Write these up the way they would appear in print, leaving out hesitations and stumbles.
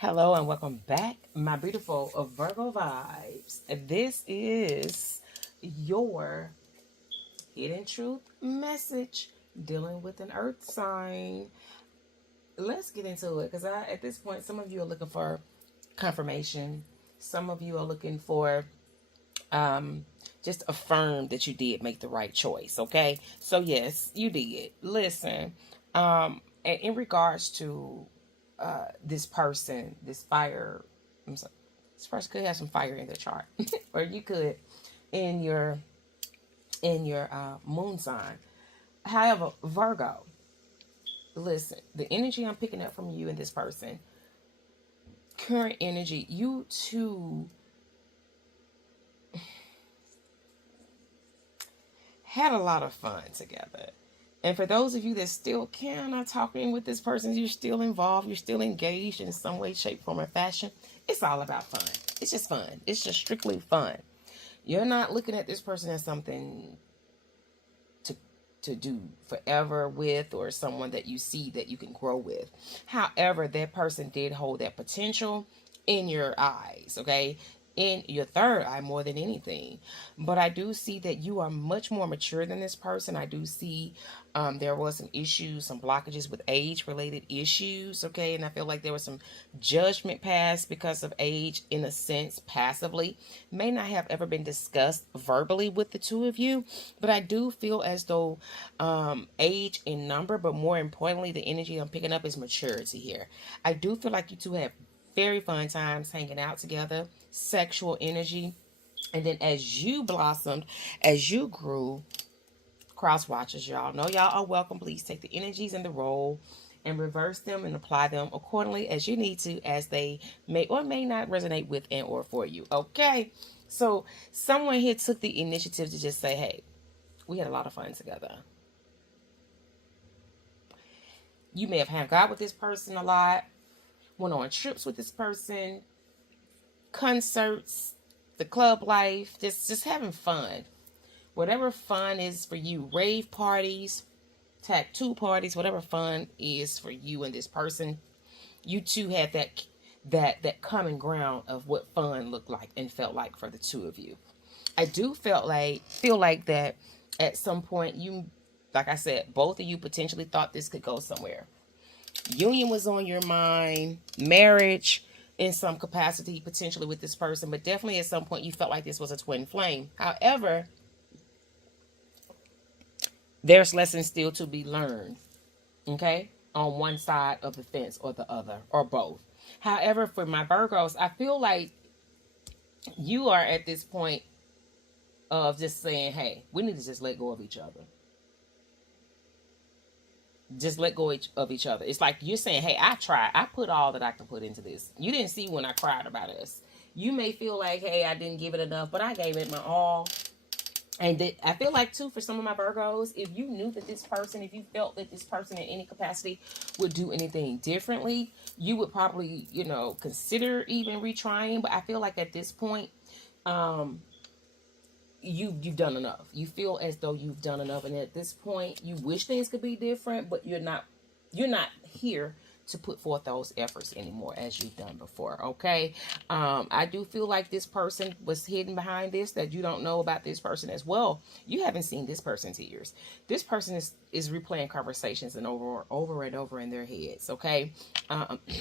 Hello and welcome back, my beautiful Virgo vibes. This is your hidden truth message dealing with an earth sign. Let's get into it because at this point, some of you are looking for confirmation. Some of you are looking for um, just affirm that you did make the right choice. Okay, so yes, you did. Listen, and in regards to this person, this fire. I'm sorry, this person could have some fire in their chart, or you could in your moon sign. However, Virgo, listen, the energy I'm picking up from you and this person, current energy, you two had a lot of fun together. And for those of you that still kind of talking with this person, you're still involved, you're still engaged in some way, shape, form, or fashion. It's all about fun. It's just fun. It's just strictly fun. You're not looking at this person as something to do forever with, or someone that you see that you can grow with. However, that person did hold that potential in your eyes, okay? In your third eye more than anything. But I do see that you are much more mature than this person. I do see there was some issues, some blockages with age related issues, okay? And I feel like there was some judgment passed because of age, in a sense, passively. May not have ever been discussed verbally with the two of you, but I do feel as though age in number, but more importantly, the energy I'm picking up is maturity here. I do feel like you two have very fun times hanging out together, sexual energy. And then as you blossomed, as you grew, cross watchers, y'all know y'all are welcome. Please take the energies and the role and reverse them and apply them accordingly as you need to, as they may or may not resonate with and or for you. Okay. So someone here took the initiative to just say, hey, we had a lot of fun together. You may have hung out with this person a lot, went on trips with this person, concerts, the club life, just having fun. Whatever fun is for you, rave parties, tattoo parties, whatever fun is for you and this person, you two had that common ground of what fun looked like and felt like for the two of you. I do feel like that at some point you, like I said, both of you potentially thought this could go somewhere. Union was on your mind, marriage in some capacity potentially with this person, but definitely at some point you felt like this was a twin flame. However, there's lessons still to be learned, okay, on one side of the fence or the other, or both. However, for my Virgos, I feel like you are at this point of just saying, hey, we need to just let go of each other. Just let go of each other. It's like you're saying, hey, I tried. I put all that I can put into this. You didn't see when I cried about us. You may feel like, hey, I didn't give it enough, but I gave it my all. And I feel like, too, for some of my Virgos, if you knew that this person, if you felt that this person in any capacity would do anything differently, you would probably, consider even retrying. But I feel like at this point, you've done enough. You feel as though you've done enough, and at this point, you wish things could be different, but you're not here to put forth those efforts anymore as you've done before. Okay, I do feel like this person was hidden behind this, that you don't know about this person as well. You haven't seen this person's ears. This person is replaying conversations and over and over in their heads. Okay,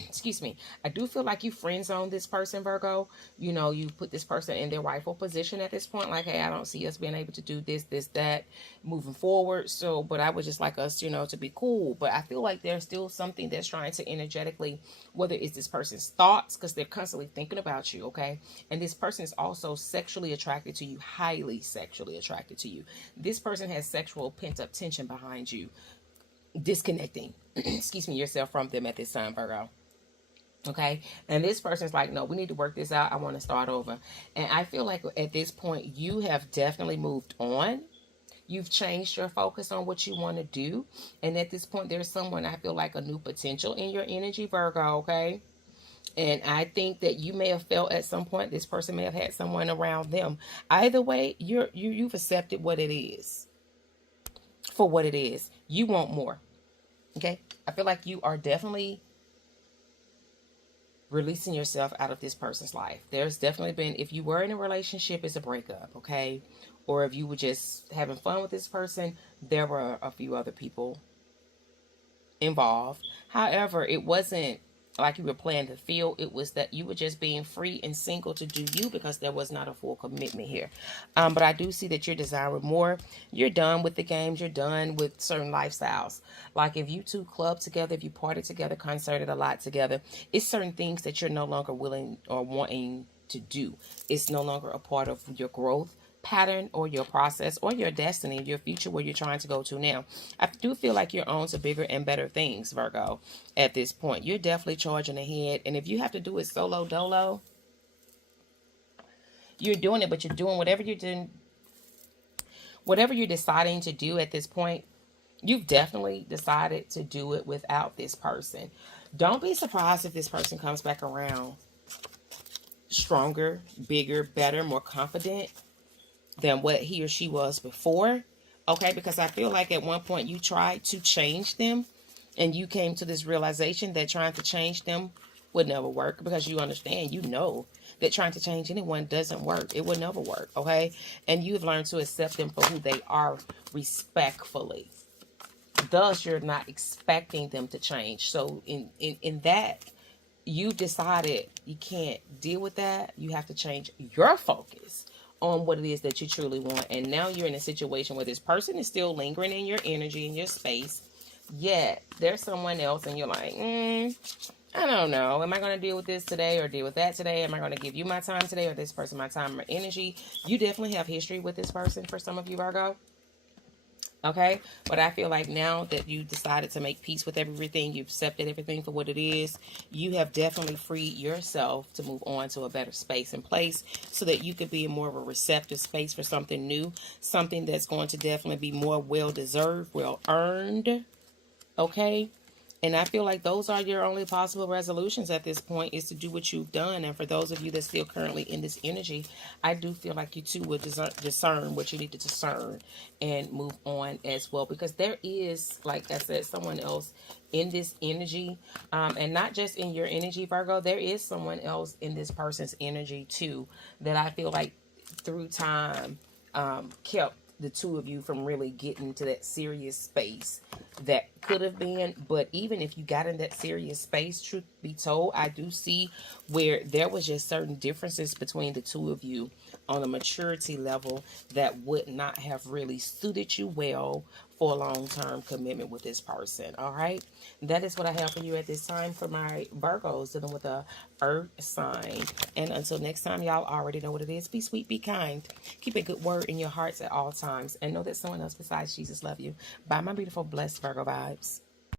excuse me. I do feel like you friend zone this person, Virgo. You put this person in their rightful position at this point, like, hey, I don't see us being able to do this, that moving forward. So, but I would just like us, to be cool. But I feel like there's still something that's trying to energetically, whether it's this person's thoughts, because they're constantly thinking about you, okay? And this person is also sexually attracted to you, highly sexually attracted to you. This person has sexual pent-up tension behind you, disconnecting, excuse me, yourself from them at this time, Virgo. Okay, and this person's like, no, we need to work this out. I want to start over. And I feel like at this point, you have definitely moved on. You've changed your focus on what you want to do. And at this point, there's someone, I feel like, a new potential in your energy, Virgo, okay? And I think that you may have felt at some point this person may have had someone around them. Either way, you've accepted what it is for what it is. You want more, okay? I feel like you are definitely releasing yourself out of this person's life. There's definitely been, if you were in a relationship, it's a breakup, okay? Or if you were just having fun with this person, there were a few other people involved. However, it wasn't like you were playing the field. It was that you were just being free and single to do you, because there was not a full commitment here. But I do see that you're desiring more. You're done with the games. You're done with certain lifestyles. Like if you two club together, if you party together, concerted a lot together, it's certain things that you're no longer willing or wanting to do. It's no longer a part of your growth pattern or your process or your destiny, your future, where you're trying to go to now. I do feel like you're on to bigger and better things, Virgo, at this point. You're definitely charging ahead. And if you have to do it solo dolo, you're doing it, but you're doing whatever you're doing, whatever you're deciding to do at this point, you've definitely decided to do it without this person. Don't be surprised if this person comes back around stronger, bigger, better, more confident than what he or she was before. Okay, because I feel like at one point you tried to change them and you came to this realization that trying to change them would never work, because you understand, you know, that trying to change anyone doesn't work. It will never work, okay? And you've learned to accept them for who they are respectfully. Thus, you're not expecting them to change. So in that, you've decided you can't deal with that. You have to change your focus on what it is that you truly want. And now you're in a situation where this person is still lingering in your energy, in your space, yet there's someone else and you're like, I don't know. Am I going to deal with this today or deal with that today? Am I going to give you my time today or this person my time or energy? You definitely have history with this person for some of you, Virgo. Okay, but I feel like now that you decided to make peace with everything, you've accepted everything for what it is, you have definitely freed yourself to move on to a better space and place so that you could be in more of a receptive space for something new, something that's going to definitely be more well-deserved, well-earned, okay? And I feel like those are your only possible resolutions at this point, is to do what you've done. And for those of you that's still currently in this energy, I do feel like you too will discern what you need to discern and move on as well. Because there is, like I said, someone else in this energy. And not just in your energy, Virgo. There is someone else in this person's energy too that I feel like through time kept the two of you from really getting to that serious space that could have been. But even if you got in that serious space, truth be told, I do see where there was just certain differences between the two of you on a maturity level that would not have really suited you well for a long-term commitment with this person. All right, that is what I have for you at this time for my Virgos dealing with a earth sign. And until next time, y'all already know what it is. Be sweet, be kind, keep a good word in your hearts at all times, and know that someone else besides Jesus loves you. Bye, my beautiful blessed Virgo vibes.